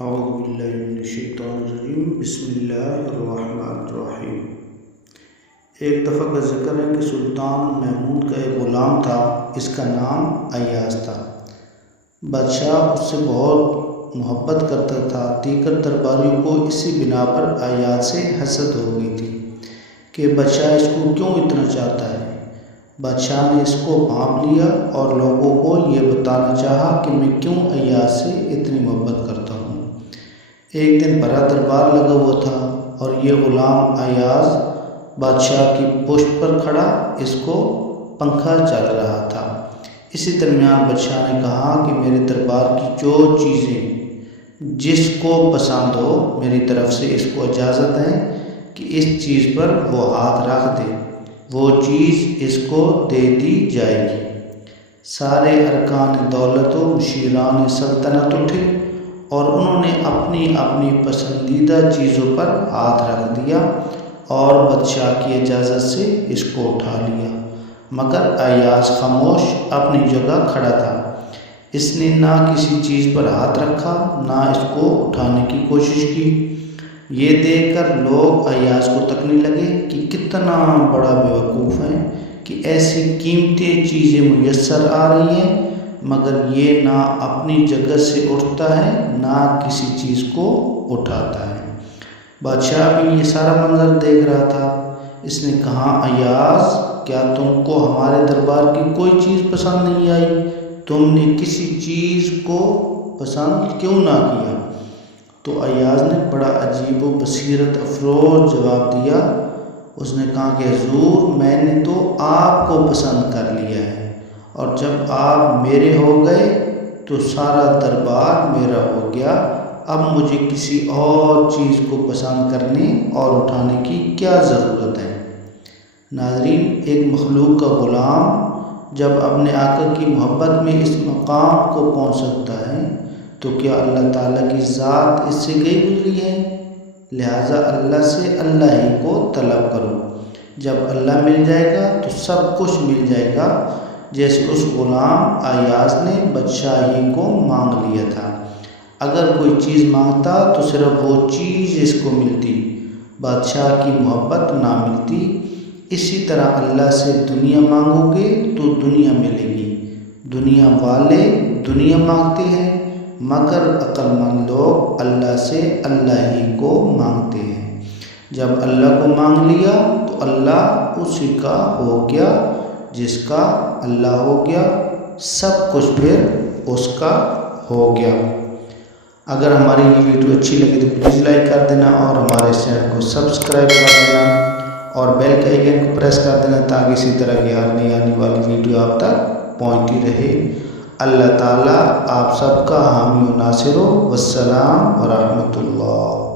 اعوذ باللہ من الشیطان الرجیم بسم اللہ الرحمن الرحیم۔ ایک دفعہ کا ذکر ہے کہ سلطان محمود کا ایک غلام تھا، اس کا نام ایاز تھا۔ بادشاہ اس سے بہت محبت کرتا تھا۔ دیگر درباریوں کو اسی بنا پر ایاز سے حسد ہو گئی تھی کہ بادشاہ اس کو کیوں اتنا چاہتا ہے۔ بادشاہ نے اس کو بھانپ لیا اور لوگوں کو یہ بتانا چاہا کہ میں کیوں ایاز سے اتنی محبت کرتا ہوں۔ ایک دن بڑا دربار لگا ہوا تھا اور یہ غلام ایاز بادشاہ کی پشت پر کھڑا اس کو پنکھا چل رہا تھا۔ اسی درمیان بادشاہ نے کہا کہ میرے دربار کی جو چیزیں جس کو پسند ہو میری طرف سے اس کو اجازت ہے کہ اس چیز پر وہ ہاتھ رکھ دے، وہ چیز اس کو دے دی جائے گی۔ سارے ارکان دولت و مشیران سلطنت اٹھے اور انہوں نے اپنی اپنی پسندیدہ چیزوں پر ہاتھ رکھ دیا اور بادشاہ کی اجازت سے اس کو اٹھا لیا، مگر ایاز خاموش اپنی جگہ کھڑا تھا۔ اس نے نہ کسی چیز پر ہاتھ رکھا نہ اس کو اٹھانے کی کوشش کی۔ یہ دیکھ کر لوگ ایاز کو تکنے لگے کہ کتنا بڑا بیوقوف ہے کہ ایسی قیمتی چیزیں میسر آ رہی ہیں مگر یہ نہ اپنی جگہ سے اٹھتا ہے نہ کسی چیز کو اٹھاتا ہے۔ بادشاہ بھی یہ سارا منظر دیکھ رہا تھا۔ اس نے کہا، ایاز کیا تم کو ہمارے دربار کی کوئی چیز پسند نہیں آئی؟ تم نے کسی چیز کو پسند کیوں نہ کیا؟ تو ایاز نے بڑا عجیب و بصیرت افروز جواب دیا۔ اس نے کہا کہ حضور میں نے تو آپ کو پسند کر لیا ہے اور جب آپ میرے ہو گئے تو سارا دربار میرا ہو گیا، اب مجھے کسی اور چیز کو پسند کرنے اور اٹھانے کی کیا ضرورت ہے۔ ناظرین، ایک مخلوق کا غلام جب اپنے آقا کی محبت میں اس مقام کو پہنچ سکتا ہے تو کیا اللہ تعالیٰ کی ذات اس سے گئی گزری ہے؟ لہٰذا اللہ سے اللہ ہی کو طلب کرو۔ جب اللہ مل جائے گا تو سب کچھ مل جائے گا، جیسے اس غلام ایاز نے بادشاہی کو مانگ لیا تھا۔ اگر کوئی چیز مانگتا تو صرف وہ چیز اس کو ملتی، بادشاہ کی محبت نہ ملتی۔ اسی طرح اللہ سے دنیا مانگو گے تو دنیا ملے گی۔ دنیا والے دنیا مانگتے ہیں مگر عقل مند لوگ اللہ سے اللہ ہی کو مانگتے ہیں۔ جب اللہ کو مانگ لیا تو اللہ اسی کا ہو گیا، جس کا اللہ ہو گیا سب کچھ پھر اس کا ہو گیا۔ اگر ہماری یہ ویڈیو اچھی لگی تو پلیز لائک کر دینا اور ہمارے چینل کو سبسکرائب کر دینا اور بیل کے آئیکن کو پریس کر دینا تاکہ اسی طرح کی ہر نئی آنے والی ویڈیو آپ تک پہنچتی رہے۔ اللہ تعالیٰ آپ سب کا حامی و ناصر ہو۔ والسلام ورحمۃ اللہ۔